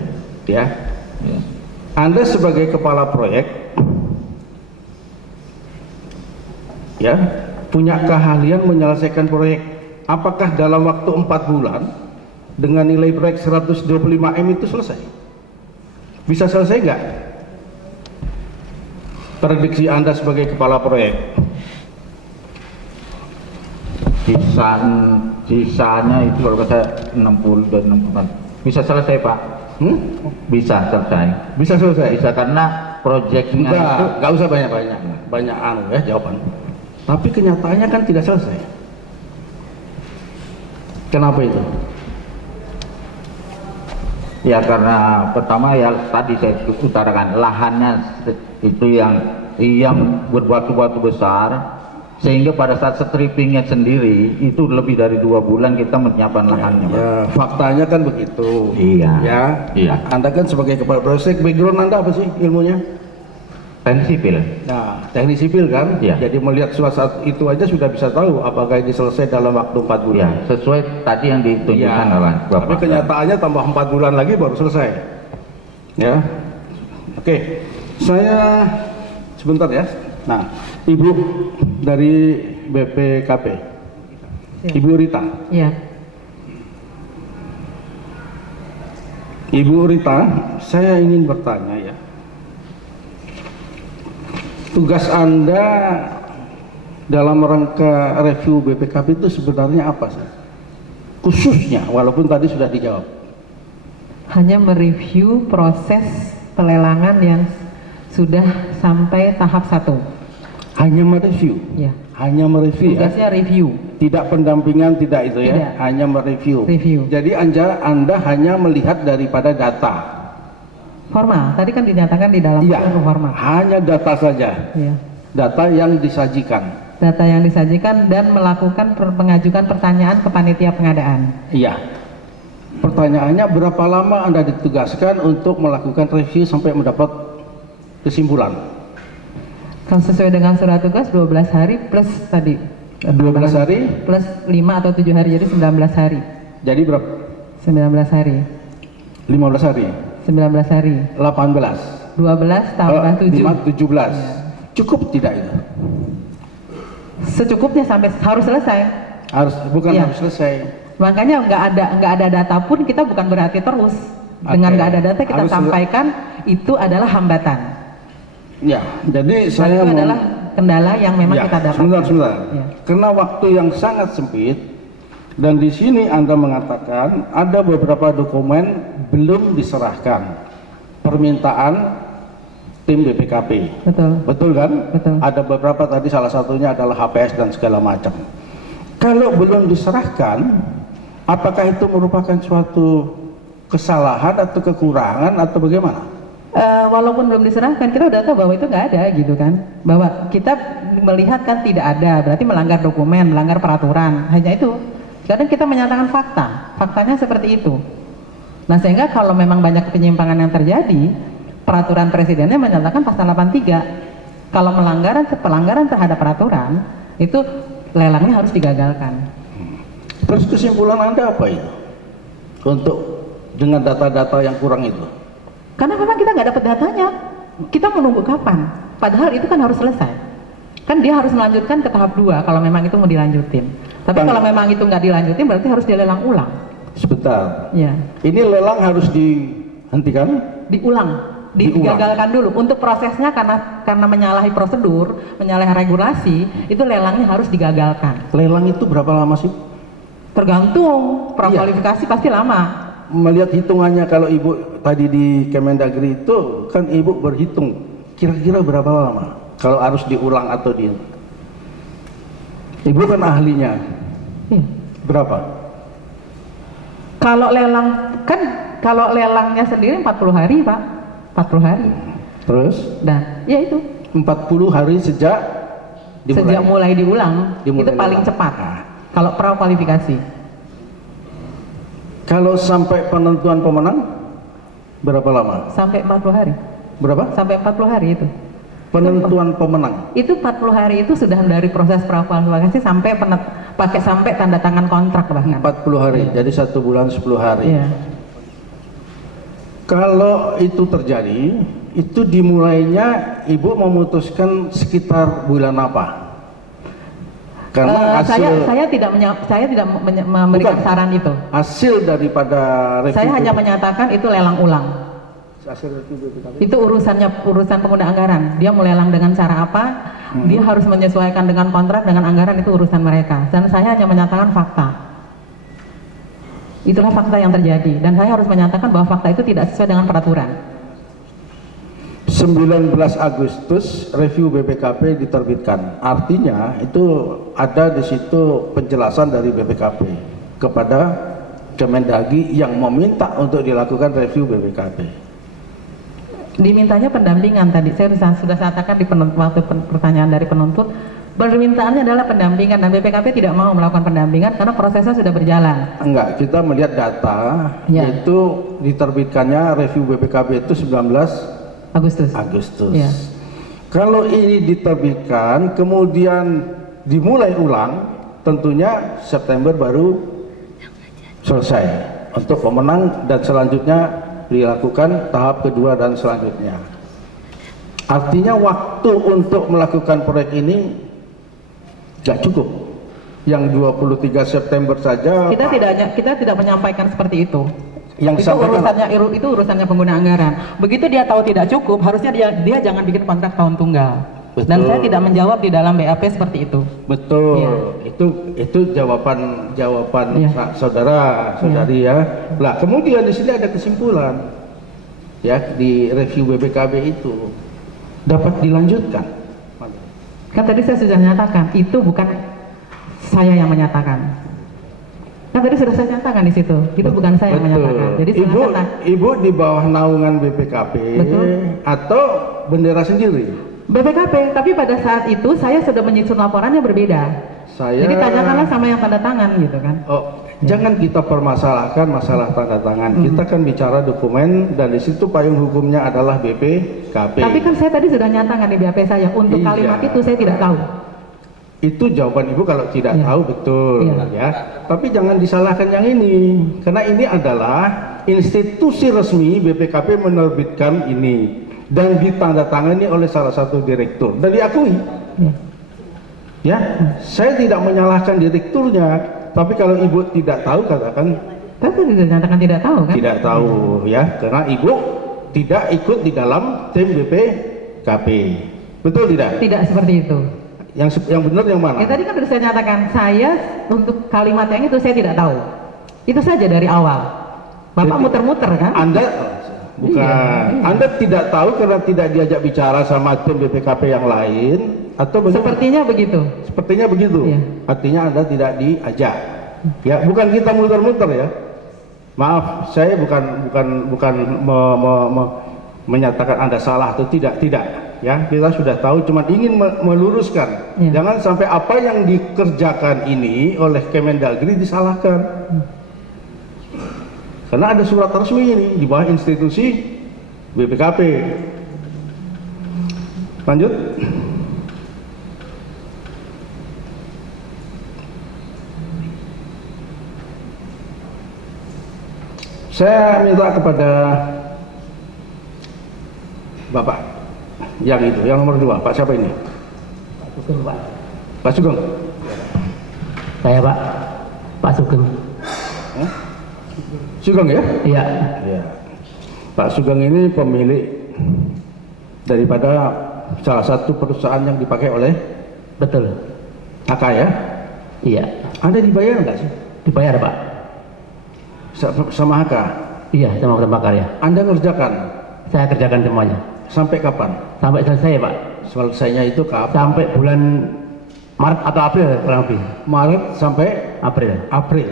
Ya. Ya. Anda sebagai kepala proyek, ya, punya keahlian menyelesaikan proyek. Apakah dalam waktu 4 bulan dengan nilai proyek 125 M itu selesai? Bisa selesai nggak? Prediksi Anda sebagai kepala proyek. Sisanya itu kalau kata 60 dan 60 bisa selesai Pak. Bisa selesai. Bisa selesai. Bisa karena proyeknya itu Nggak usah banyak-banyak. Banyak ya jawaban. Tapi kenyataannya kan tidak selesai. Kenapa itu? ya karena pertama ya tadi saya utarakan lahannya itu yang berbatu-batu besar, sehingga pada saat strippingnya sendiri itu lebih dari 2 bulan kita menyiapkan lahannya Pak. Ya, faktanya kan begitu. Iya. Ya. Iya. Anda kan sebagai kepala proyek, background Anda apa sih ilmunya? Teknik sipil. Nah, teknik sipil kan? Iya. Jadi melihat suasana itu aja sudah bisa tahu apakah ini selesai dalam waktu 4 Ya, bulan. sesuai tadi yang ditunjukkan Iya. oleh Bapak. Tapi kenyataannya tambah 4 bulan lagi baru selesai. Ya. Oke. Saya sebentar ya. Nah, Ibu dari BPKP. Ibu Rita. Iya. Ibu Rita, saya ingin bertanya ya. Tugas Anda dalam rangka review BPKP itu sebenarnya apa sih? Khususnya, walaupun tadi sudah dijawab. Hanya mereview proses pelelangan yang sudah sampai tahap 1. Hanya mereview. Ya. Hanya mereview ya. Tugasnya review. Tidak pendampingan, tidak itu ya. Tidak. Hanya mereview. Review. Jadi Anda hanya melihat daripada data. Formal. Tadi kan dinyatakan di dalam Iya. formal. Hanya data saja. Iya. Data yang disajikan. Data yang disajikan dan melakukan pengajukan pertanyaan ke panitia pengadaan. Iya. Pertanyaannya berapa lama Anda ditugaskan untuk melakukan review sampai mendapat kesimpulan? Kalau sesuai dengan surat tugas 12 hari plus tadi 12 hari? plus 5 atau 7 hari, jadi 19 hari. Jadi berapa? 19 hari. 15 hari? 19 hari. 18? 12 tambah 7. 17. Cukup tidak itu? Secukupnya sampai harus selesai. Bukan Iya. harus selesai. Makanya nggak ada data pun kita bukan berarti terus. Dengan Oke. nggak ada data kita Harus sampaikan itu adalah hambatan. Ya, jadi Dan saya itu mau... adalah kendala yang memang Ya, kita dapat. sebentar. Ya. Karena waktu yang sangat sempit dan di sini Anda mengatakan ada beberapa dokumen belum diserahkan. Permintaan tim BPKP. Betul. Betul kan? Betul. Ada beberapa tadi, salah satunya adalah HPS dan segala macam. Kalau belum diserahkan, apakah itu merupakan suatu kesalahan atau kekurangan atau bagaimana? Walaupun belum diserahkan, kita udah tahu bahwa itu nggak ada gitu kan. Bahwa kita melihat kan tidak ada, berarti melanggar dokumen, melanggar peraturan. Hanya itu. Kadang kita menyatakan fakta. Faktanya seperti itu. Nah, sehingga kalau memang banyak penyimpangan yang terjadi, peraturan presidennya menyatakan pasal 83. Kalau pelanggaran terhadap peraturan, itu lelangnya harus digagalkan. Terus kesimpulan Anda apa itu? Untuk dengan data-data yang kurang itu? Karena memang kita nggak dapat datanya. Kita menunggu kapan? Padahal itu kan harus selesai. Kan dia harus melanjutkan ke tahap 2 kalau memang itu mau dilanjutin. Tapi kalau memang itu nggak dilanjutin berarti harus dilelang ulang. Sebentar. Ya. Ini lelang harus dihentikan? Diulang. Digagalkan dulu. Untuk prosesnya karena menyalahi prosedur, menyalahi regulasi, itu lelangnya harus digagalkan. Lelang itu berapa lama sih? Tergantung. Prakualifikasi pasti lama. Melihat hitungannya, kalau Ibu tadi di Kemendagri itu kan Ibu berhitung kira-kira berapa lama kalau harus diulang atau Ibu kan ahlinya. Iya. Berapa? Kalau lelang kan, kalau lelangnya sendiri 40 hari Pak, 40 hari. Terus Dan ya itu 40 hari sejak sejak mulai diulang, Dimulai itu paling lelang. cepat. Kalau prakualifikasi. Kalau sampai penentuan pemenang berapa lama? Sampai 40 hari. Berapa? Sampai 40 hari itu. Penentuan pemenang. Itu 40 hari itu sudah dari proses prakualifikasi sampai pakai sampai tanda tangan kontrak bahkan. 40 hari. Jadi 1 bulan 10 hari. Iya. Kalau itu terjadi, itu dimulainya Ibu memutuskan sekitar bulan apa? Karena saya tidak memberikan Bukan. saran itu. hasil daripada review Saya hanya menyatakan itu lelang ulang. hasil review BPKP. Itu urusan pengguna anggaran. Dia mau lelang dengan cara apa? Dia harus menyesuaikan dengan kontrak, dengan anggaran, itu urusan mereka. Dan saya hanya menyatakan fakta. Itulah fakta yang terjadi. Dan saya harus menyatakan bahwa fakta itu tidak sesuai dengan peraturan. 19 Agustus review BPKP diterbitkan. Artinya itu ada di situ penjelasan dari BPKP kepada Kemendagri yang meminta untuk dilakukan review BPKP. Dimintanya pendampingan tadi. Saya sudah katakan di waktu pertanyaan dari penuntut, permintaannya adalah pendampingan dan BPKP tidak mau melakukan pendampingan karena prosesnya sudah berjalan. Enggak, kita melihat data Ya. itu diterbitkannya review BPKP itu 19 Agustus. Ya. Kalau ini diterbitkan kemudian dimulai ulang, tentunya September baru selesai untuk pemenang dan selanjutnya dilakukan tahap kedua dan selanjutnya. Artinya waktu untuk melakukan proyek ini nggak cukup. Yang 23 September saja Kita tidak menyampaikan seperti itu. yang Itu disampaikan itu urusannya pengguna anggaran. Begitu dia tahu tidak cukup, harusnya dia jangan bikin kontrak tahun tunggal. Betul. Dan saya tidak menjawab di dalam BAP seperti itu. betul. Iya. Itu jawaban Iya. saudari ya. Nah, kemudian di sini ada kesimpulan ya di review BPKB itu dapat dilanjutkan. Kan tadi saya sudah nyatakan, itu bukan saya yang menyatakan. Kan tadi sudah saya nyatakan di situ, itu bukan saya yang menyatakan. Jadi silakan. Ibu di bawah naungan BPKP Betul. atau bendera sendiri? BPKP, tapi pada saat itu saya sudah menyusun laporannya berbeda. Jadi tanyakanlah sama yang tanda tangan gitu kan. Oh, jangan kita permasalahkan masalah tanda tangan. Kita kan bicara dokumen dan di situ payung hukumnya adalah BPKP. Tapi kan saya tadi sudah nyatakan di BAP saya, untuk Iya. kalimat itu saya tidak tahu. Itu jawaban Ibu kalau tidak Iya. tahu betul Iya. ya. Tapi jangan disalahkan yang ini. Karena ini adalah institusi resmi BPKP menerbitkan ini dan ditandatangani oleh salah satu direktur dan diakui. Iya. Ya, saya tidak menyalahkan direkturnya, tapi kalau Ibu tidak tahu katakan Tapi sudah nyatakan tidak tahu kan? tidak tahu ya, karena Ibu tidak ikut di dalam tim BPKP. Betul tidak? Tidak seperti itu. Yang benar yang mana? Ya tadi kan sudah saya nyatakan, saya untuk kalimat yang itu saya tidak tahu. Itu saja dari awal. Bapak Jadi, muter-muter kan? Anda bukan. Iya. Anda tidak tahu karena tidak diajak bicara sama tim BPKP yang lain atau bagaimana? Sepertinya begitu. Sepertinya begitu. Iya. Artinya Anda tidak diajak. Ya, bukan kita muter-muter ya. Maaf, saya bukan menyatakan Anda salah atau tidak. Ya, kita sudah tahu, cuma ingin meluruskan. Iya. Jangan sampai apa yang dikerjakan ini oleh Kemendagri disalahkan. Karena ada surat resmi ini di bawah institusi BPKP. Lanjut. Saya minta kepada Bapak yang itu, yang nomor 2, Pak siapa ini? Sugeng, Pak. Pak Sugeng. Saya, Pak. Pak Sugeng. Sugeng ya? Iya. Iya. Pak Sugeng ini pemilik daripada salah satu perusahaan yang dipakai oleh Betul. HK ya? Iya. Anda dibayar nggak sih Dibayar, Pak. sama HK? Iya, sama bakar ya. Anda ngerjakan Saya kerjakan semuanya. sampai kapan? Sampai selesai, Pak. Selesainya itu kapan? Sampai bulan Maret atau April kurang lebih. Maret sampai April. April.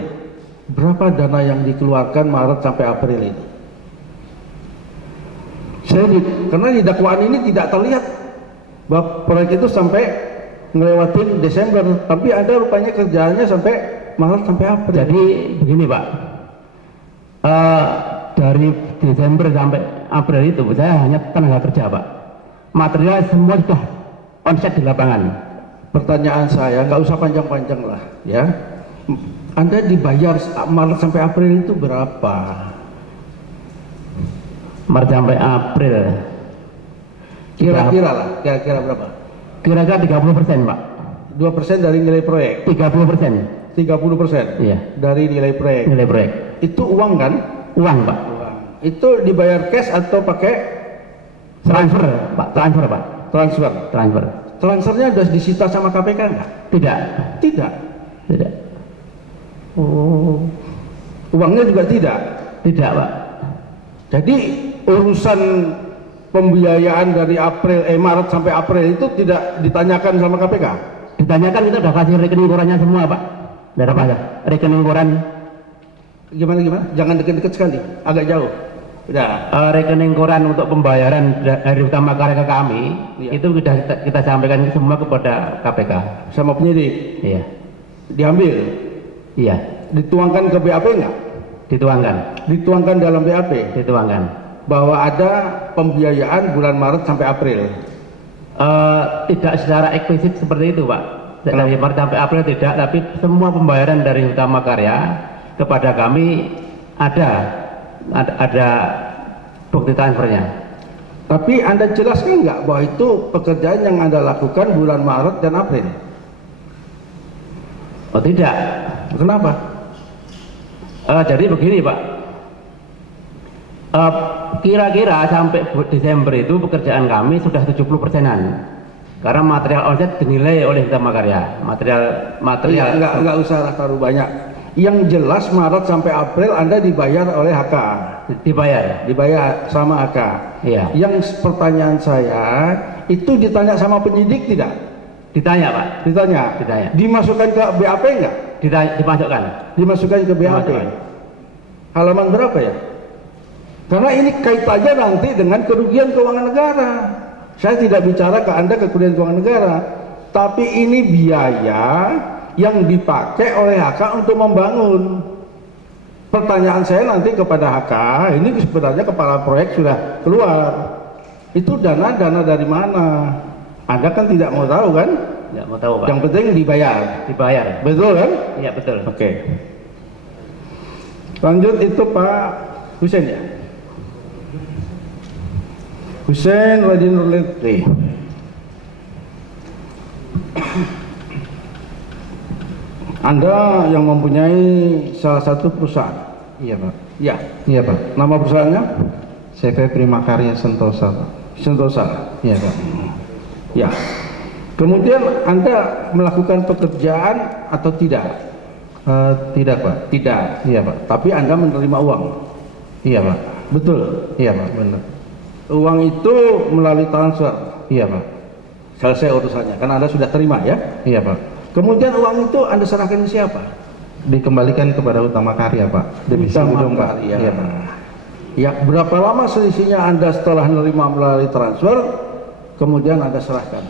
Berapa dana yang dikeluarkan Maret sampai April ini? Karena di dakwaan ini tidak terlihat bahwa proyek itu sampai ngelewatin Desember, tapi ada rupanya kerjaannya sampai Maret sampai April. Jadi begini Pak, dari Desember sampai April itu saya hanya tenaga kerja Pak. Material semua sudah onset di lapangan. Pertanyaan saya, nggak usah panjang-panjang lah, ya. Anda dibayar Maret sampai April itu berapa? Maret sampai April. Kira-kira lah, kira-kira berapa? Kira-kira 30% Pak. 2% dari nilai proyek. 30%. 30% Iya. dari nilai proyek. Nilai proyek. Itu uang kan? Uang Pak. Uang. Itu dibayar cash atau pakai Transfer Pak. Transfer Pak. transfer? Transfer. Transfernya sudah disita sama KPK enggak? Tidak. Tidak. Tidak. Oh. Uangnya juga tidak. Tidak Pak. Jadi urusan pembiayaan dari Maret sampai April itu tidak ditanyakan sama KPK? Ditanyakan, kita udah kasih rekening korannya semua Pak. Dari apa aja? Rekening koran. Gimana? Jangan deket-deket sekali, agak jauh. Udah. Rekening koran untuk pembayaran dari Utama Karya ke kami, Iya. itu sudah kita sampaikan semua kepada KPK. Sama penyidik Iya. diambil, Iya. dituangkan ke BAP enggak? Dituangkan. Dituangkan dalam BAP Dituangkan. bahwa ada pembiayaan bulan Maret sampai April. Tidak secara eksplisit seperti itu Pak. Dari Maret sampai April tidak, tapi semua pembayaran dari Utama Karya kepada kami ada bukti transfernya. Tapi Anda jelaskan enggak bahwa itu pekerjaan yang Anda lakukan bulan Maret dan April? Oh tidak. Kenapa? Jadi begini Pak, kira-kira sampai Desember itu pekerjaan kami sudah 70%-an, karena material onset dinilai oleh Utama Karya. Material Enggak usah taruh banyak. Yang jelas Maret sampai April Anda dibayar oleh HK. Dibayar sama HK. Iya. Yang pertanyaan saya, itu ditanya sama penyidik tidak? Ditanya Pak. Ditanya. Dimasukkan ke BAP enggak? Dimasukkan. Dimasukkan ke BAP. Dimasukkan. Halaman berapa ya? Karena ini kaitannya nanti dengan kerugian keuangan negara. Saya tidak bicara ke Anda kerugian keuangan negara, tapi ini biaya yang dipakai oleh HK untuk membangun. Pertanyaan saya nanti kepada HK, ini sebenarnya kepala proyek sudah keluar. Itu dana dari mana? Anda kan tidak mau tahu kan? Tidak mau tahu Pak. Yang penting dibayar. Betul kan? Iya betul. Oke. Lanjut itu Pak Husein ya. Husein Radinur Letri. Anda yang mempunyai salah satu perusahaan. Iya Pak. Ya. Iya Pak. Nama perusahaannya? CV Prima Karya Sentosa Pak. Sentosa. Iya Pak. Ya. Kemudian Anda melakukan pekerjaan atau tidak? Tidak Pak. Tidak. Iya Pak. Tapi Anda menerima uang. Iya Pak. Betul. Iya Pak. Benar. Uang itu melalui transfer. Iya Pak. Selesai urusannya. Karena Anda sudah terima ya. Iya Pak. Kemudian uang itu Anda serahkan ke siapa? Dikembalikan kepada Utama Karya Pak. Divisi Udung Pak. Karya. Iya Pak. Ya, berapa lama selisihnya Anda setelah menerima melalui transfer, kemudian Anda serahkan?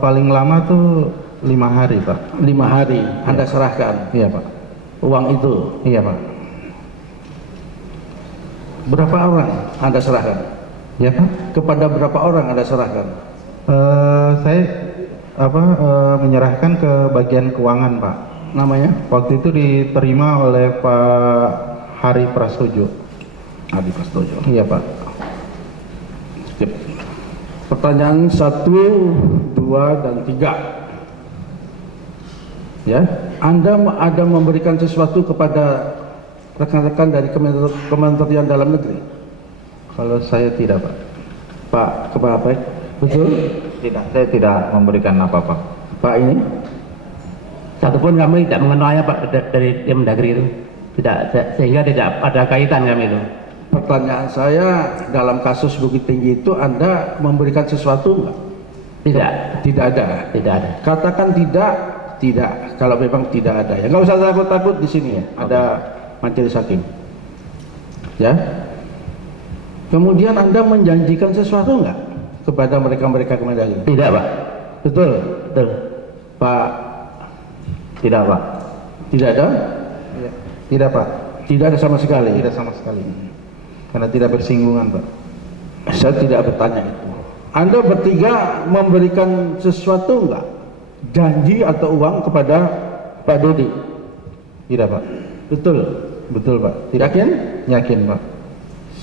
Paling lama tuh 5 hari Pak. 5 hari Anda serahkan Iya Pak. uang itu. Iya Pak. Berapa orang Anda serahkan? Iya Pak. Kepada berapa orang Anda serahkan? Saya menyerahkan ke bagian keuangan Pak. Namanya? Waktu itu diterima oleh Pak Hari Prasojo. Adi Prastojo. Iya Pak. Sip. Pertanyaan 1, 2, dan 3. Ya, Anda ada memberikan sesuatu kepada rekan-rekan dari Kementerian Dalam Negeri? Kalau saya tidak Pak. Pak Kepala Proyek, betul? Tidak, saya tidak memberikan apa-apa. Pak ini? Satupun kami tidak mengenalnya Pak dari Kemendagri itu. Tidak, sehingga tidak ada kaitan kami itu. Pertanyaan saya, dalam kasus Bukit Tinggi itu Anda memberikan sesuatu enggak? Tidak, Tidak ada. tidak ada. Katakan tidak, tidak. Kalau memang tidak ada, ya nggak usah takut-takut di sini ya. Ada majelis hakim. Ya. Kemudian Anda menjanjikan sesuatu nggak kepada mereka-mereka Kemendagri? Tidak, Pak. Betul, Betul. Pak. Tidak, Pak. Tidak ada? Ya. Tidak Pak, Tidak ada sama sekali. tidak sama sekali. Karena tidak bersinggungan Pak. Saya tidak bertanya itu. Anda bertiga memberikan sesuatu nggak? Janji atau uang kepada Pak Dodi? Tidak Pak, Betul. betul Pak. Tidak. Yakin? Yakin Pak,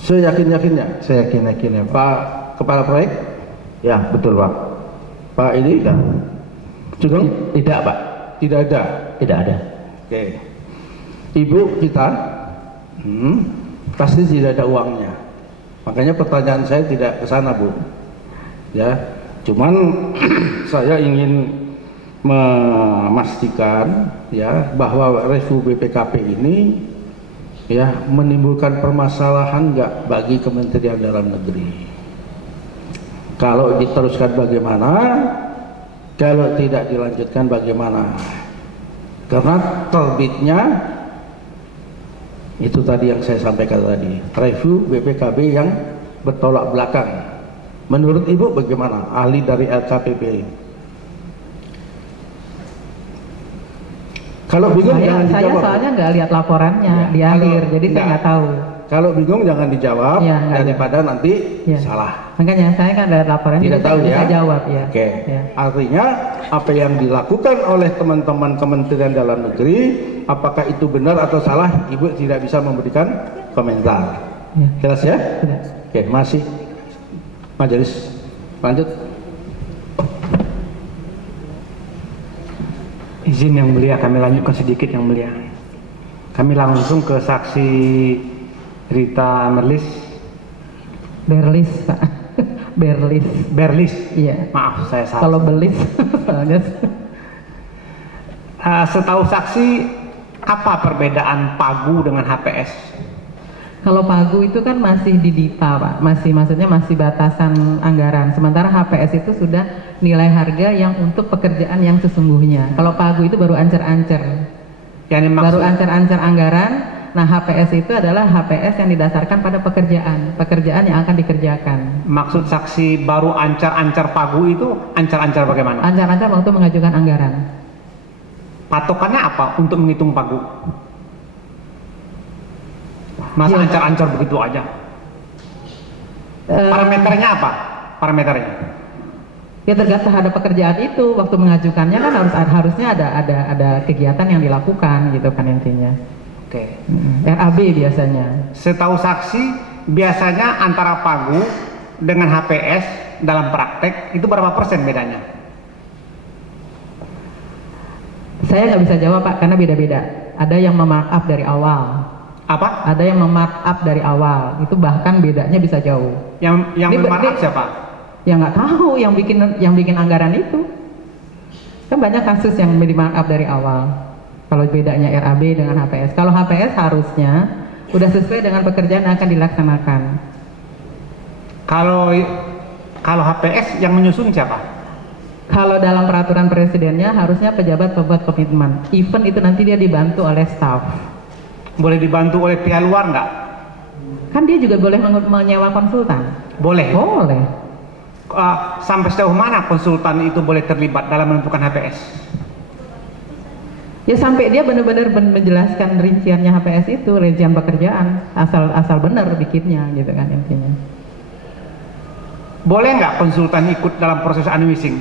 Seyakin-yakinnya. saya yakin ya Pak. Pak Kepala Proyek? Ya, betul Pak. Pak ini? Sugeng? Tidak, Pak. Tidak ada. Tidak ada. Oke. Ibu kita pasti tidak ada uangnya. Makanya pertanyaan saya tidak ke sana, Bu. Ya, cuman saya ingin memastikan ya bahwa review BPKP ini ya menimbulkan permasalahan nggak bagi Kementerian Dalam Negeri. Kalau diteruskan bagaimana? Kalau tidak dilanjutkan bagaimana? Karena terbitnya itu tadi yang saya sampaikan tadi, review BPKB yang bertolak belakang. Menurut Ibu bagaimana? Ahli dari LKPP. Kalau bingung jangan Saya dijawab. soalnya nggak lihat laporannya Ya, di akhir, kalau jadi saya enggak. nggak tahu. Kalau bingung jangan dijawab Ya, nggak daripada nanti Ya. salah. Makanya saya kan lihat laporan, Tidak jadi tahu saya ya? bisa jawab ya. Oke. Ya. Artinya apa yang dilakukan oleh teman-teman Kementerian Dalam Negeri, apakah itu benar atau salah, Ibu tidak bisa memberikan komentar. Ya. Jelas ya? Sudah. Oke, masih majelis lanjut. Izin yang mulia, kami lanjutkan sedikit yang mulia. Kami langsung ke saksi Rita Merlis. Berlis, Pak. Berlis. Iya. Maaf, saya salah. Kalau belis, soalnya Setahu saksi, apa perbedaan Pagu dengan HPS? kalau Pagu itu kan masih di DIPA, Pak. Maksudnya masih batasan anggaran. Sementara HPS itu sudah nilai harga yang untuk pekerjaan yang sesungguhnya. Kalau Pagu itu baru ancer-ancer. Yang Baru dimaksud, ancer-ancer anggaran. Nah, HPS itu adalah HPS yang didasarkan pada pekerjaan yang akan dikerjakan. maksud saksi baru ancar-ancar Pagu itu ancar-ancar bagaimana? Ancar-ancar waktu mengajukan anggaran. Patokannya apa untuk menghitung Pagu? Masa Ya. ancar-ancar begitu aja? Parameternya apa? Parameternya? Ya tergantung terhadap pekerjaan itu. Waktu mengajukannya kan harusnya ada kegiatan yang dilakukan gitu kan intinya. Oke. RAB biasanya. Setahu saksi, biasanya antara Pagu dengan HPS dalam praktek itu berapa persen bedanya? Saya nggak bisa jawab, Pak, karena beda-beda. Ada yang memarkup dari awal. Apa? Ada yang memarkup dari awal. Itu bahkan bedanya bisa jauh. Yang Ini memarkup siapa? Ya nggak tahu yang bikin anggaran itu. Kan banyak kasus yang di markup dari awal. Kalau bedanya RAB dengan HPS. Kalau HPS harusnya udah sesuai dengan pekerjaan yang akan dilaksanakan. Kalau HPS yang menyusun siapa? Kalau dalam peraturan presidennya harusnya pejabat pembuat komitmen. Even itu nanti dia dibantu oleh staff. Boleh dibantu oleh pihak luar nggak? Kan dia juga boleh menyewa konsultan. Boleh. Boleh. Sampai sejauh mana konsultan itu boleh terlibat dalam menentukan HPS? Ya sampai dia benar-benar menjelaskan rinciannya HPS itu, rincian pekerjaan, asal benar bikinnya gitu kan intinya. Boleh nggak konsultan ikut dalam proses unwishing?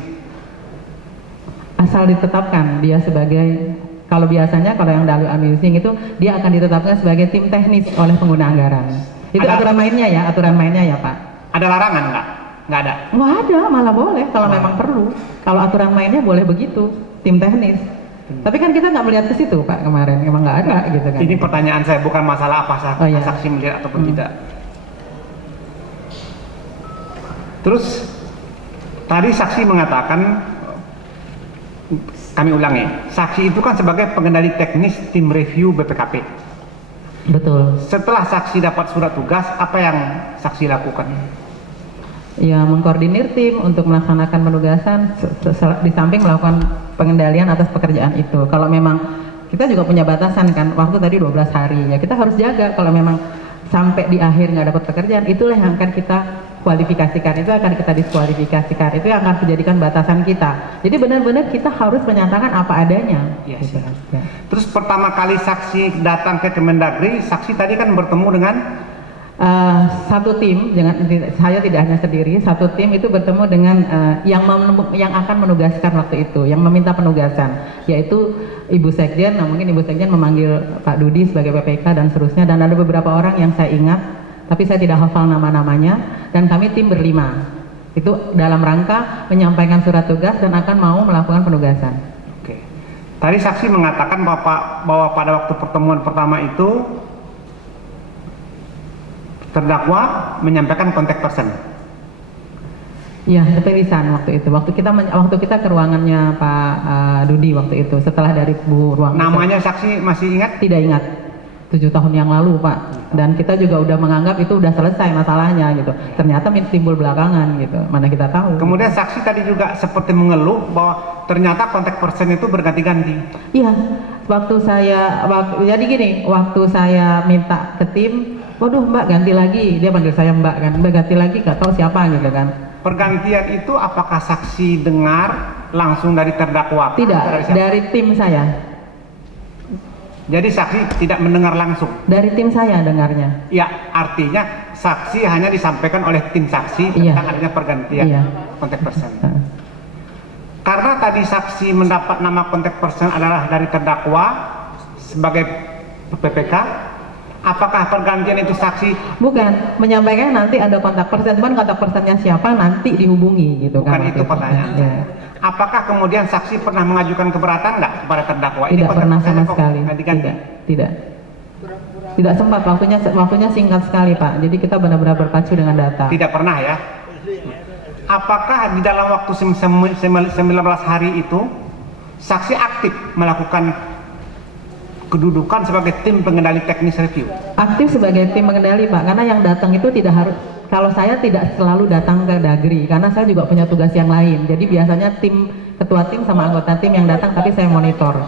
Asal ditetapkan dia sebagai, kalau biasanya kalau yang dari unwishing itu dia akan ditetapkan sebagai tim teknis oleh pengguna anggaran. Itu aturan mainnya ya Pak. Ada larangan nggak? Nggak ada. Nggak ada, malah boleh kalau memang perlu. Kalau aturan mainnya boleh begitu, tim teknis. Tapi kan kita nggak melihat ke situ Pak kemarin, emang nggak ada gitu kan. Ini pertanyaan saya, bukan masalah apa Oh, iya. saksi melihat ataupun tidak. Terus tadi saksi mengatakan, kami ulangi, saksi itu kan sebagai pengendali teknis tim review BPKP. Betul. Setelah saksi dapat surat tugas, apa yang saksi lakukan? ya mengkoordinir tim untuk melaksanakan penugasan di samping melakukan pengendalian atas pekerjaan itu. Kalau memang kita juga punya batasan kan, waktu tadi 12 hari ya kita harus jaga. Kalau memang sampai di akhir nggak dapat pekerjaan, itulah yang akan kita kualifikasikan, itu akan kita diskualifikasikan, itu yang akan dijadikan batasan kita. Jadi benar-benar kita harus menyatakan apa adanya. Yes. Gitu. Ya. Terus pertama kali saksi datang ke Kemendagri, saksi tadi kan bertemu dengan satu tim, saya tidak hanya sendiri, satu tim itu bertemu dengan yang akan menugaskan waktu itu, yang meminta penugasan, yaitu Ibu Sekjen. Nah mungkin Ibu Sekjen memanggil Pak Dudi sebagai PPK dan seterusnya, dan ada beberapa orang yang saya ingat, tapi saya tidak hafal nama-namanya, dan kami tim berlima, itu dalam rangka menyampaikan surat tugas dan akan mau melakukan penugasan. Oke. Tadi saksi mengatakan bahwa pada waktu pertemuan pertama itu terdakwa menyampaikan kontak person. Iya, lisan waktu itu. Waktu kita ke ruangannya Pak Dudi waktu itu, setelah dari Bu ruang. Namanya saksi masih ingat? Tidak ingat. 7 tahun yang lalu, Pak. Dan kita juga udah menganggap itu udah selesai masalahnya gitu. Ternyata timbul belakangan gitu. Mana kita tahu. Kemudian saksi tadi juga seperti mengeluh bahwa ternyata kontak person itu berganti-ganti. Iya. Jadi gini, waktu saya minta ke tim, waduh Mbak ganti lagi, dia panggil saya Mbak kan, Mbak ganti lagi gak tahu siapa gitu kan. Pergantian itu apakah saksi dengar langsung dari terdakwa? Tidak, dari tim saya. Jadi saksi tidak mendengar langsung? Dari tim saya dengarnya. Ya, artinya saksi hanya disampaikan oleh tim saksi tentang adanya pergantian kontak person. Karena tadi saksi mendapat nama kontak person adalah dari terdakwa sebagai PPK, apakah pergantian itu saksi? Bukan, menyampaikan nanti ada kontak person, cuman kontak personnya siapa nanti dihubungi gitu. Bukan kan. itu pertanyaan. Ya. Apakah kemudian saksi pernah mengajukan keberatan nggak kepada terdakwa? Tidak pernah sama kok sekali. Tidak sempat, waktunya singkat sekali Pak. Jadi kita benar-benar berpacu dengan data. Tidak pernah ya. Apakah di dalam waktu 19 hari itu saksi aktif melakukan kedudukan sebagai tim pengendali teknis review? Aktif sebagai tim pengendali Pak, karena yang datang itu tidak harus, kalau saya tidak selalu datang ke Dagri, karena saya juga punya tugas yang lain. Jadi biasanya ketua tim sama anggota tim yang datang, tapi saya monitor.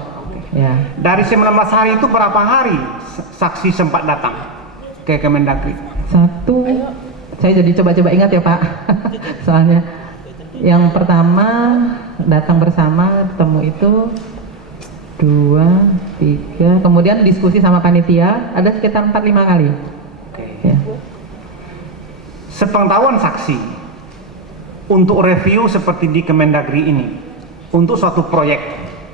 Ya. Dari 19 hari itu berapa hari saksi sempat datang ke Kemendagri? Saya jadi coba-coba ingat ya Pak. Soalnya yang pertama datang bersama, ketemu itu 2, 3, kemudian diskusi sama panitia ada sekitar 4-5 kali. Ya. Sepengetahuan saksi, untuk review seperti di Kemendagri ini, untuk suatu proyek,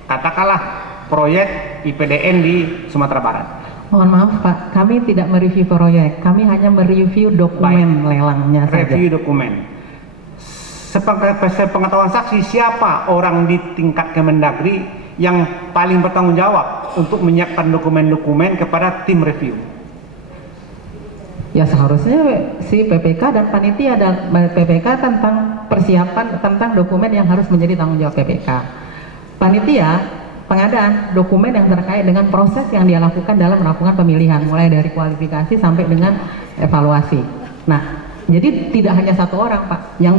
katakanlah proyek IPDN di Sumatera Barat. Mohon maaf Pak, kami tidak mereview proyek, kami hanya mereview dokumen lelangnya saja. Review dokumen. Sepengetahuan saksi, siapa orang di tingkat Kemendagri yang paling bertanggung jawab untuk menyiapkan dokumen-dokumen kepada tim review? Ya seharusnya si PPK dan panitia, dan PPK tentang persiapan tentang dokumen yang harus menjadi tanggung jawab PPK. Panitia pengadaan dokumen yang terkait dengan proses yang dia lakukan dalam melakukan pemilihan, mulai dari kualifikasi sampai dengan evaluasi. Nah, jadi tidak hanya satu orang Pak, yang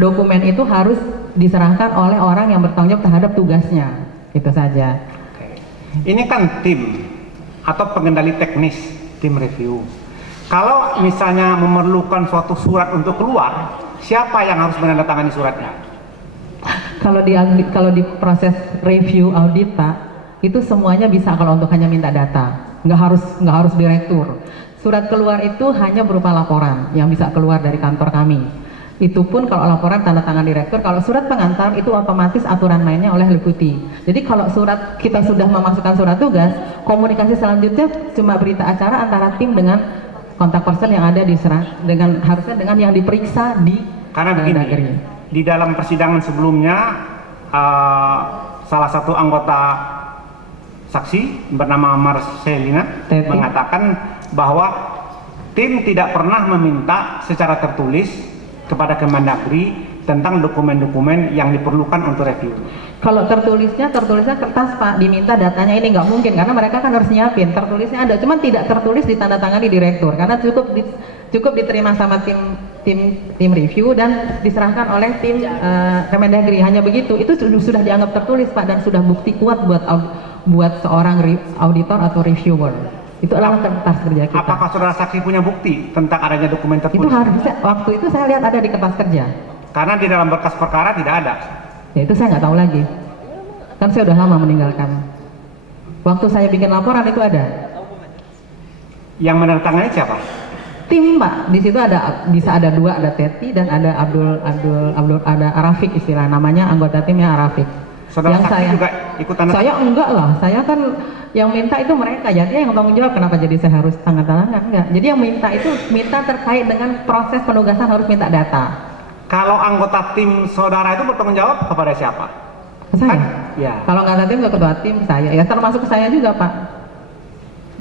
dokumen itu harus diserahkan oleh orang yang bertanggung jawab terhadap tugasnya, itu saja. Ini kan tim atau pengendali teknis, tim review. Kalau misalnya memerlukan suatu surat untuk keluar, siapa yang harus menandatangani suratnya? Kalau di proses review audit Pak, itu semuanya bisa kalau untuk hanya minta data, nggak harus direktur. Surat keluar itu hanya berupa laporan yang bisa keluar dari kantor kami. Itu pun kalau laporan tanda tangan direktur. Kalau surat pengantar itu otomatis aturan mainnya oleh Deputi. Jadi kalau kita sudah memasukkan surat tugas, komunikasi selanjutnya cuma berita acara antara tim dengan kontak person yang ada harusnya dengan yang diperiksa di Dagri. Di dalam persidangan sebelumnya, salah satu anggota saksi bernama Marcelina mengatakan bahwa tim tidak pernah meminta secara tertulis kepada Kemendagri tentang dokumen-dokumen yang diperlukan untuk review. Kalau tertulisnya kertas Pak, diminta datanya ini nggak mungkin karena mereka kan harus nyiapin. Tertulisnya ada, cuman tidak tertulis ditandatangani direktur karena cukup diterima sama tim tim review dan diserahkan oleh tim Kemendagri. Hanya begitu. Itu sudah dianggap tertulis Pak dan sudah bukti kuat buat seorang auditor atau reviewer. Itu adalah kertas kerja kita. Apakah saudara saksi punya bukti tentang adanya dokumen tertulis? Itu harusnya waktu itu saya lihat ada di kertas kerja. Karena di dalam berkas perkara tidak ada. Ya itu saya nggak tahu lagi. Kan saya udah lama meninggalkan. Waktu saya bikin laporan itu ada. Yang menandatangani siapa? Tim Pak. Di situ bisa ada dua, ada Teti dan ada Abdul ada Arafik istilah namanya, anggota timnya Arafik. Saudara yang saksi saya juga ikut tanda saya enggak lah, saya kan yang minta itu mereka, jadi yang tanggung jawab, kenapa jadi saya harus tanda tangan? Enggak, jadi yang minta itu minta terkait dengan proses penugasan harus minta data. Kalau anggota tim saudara itu bertanggung jawab kepada siapa? Saya? Ya. Kalau nggak ada tim, ke ketua tim saya, ya termasuk saya juga Pak.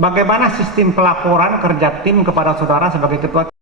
Bagaimana sistem pelaporan kerja tim kepada saudara sebagai ketua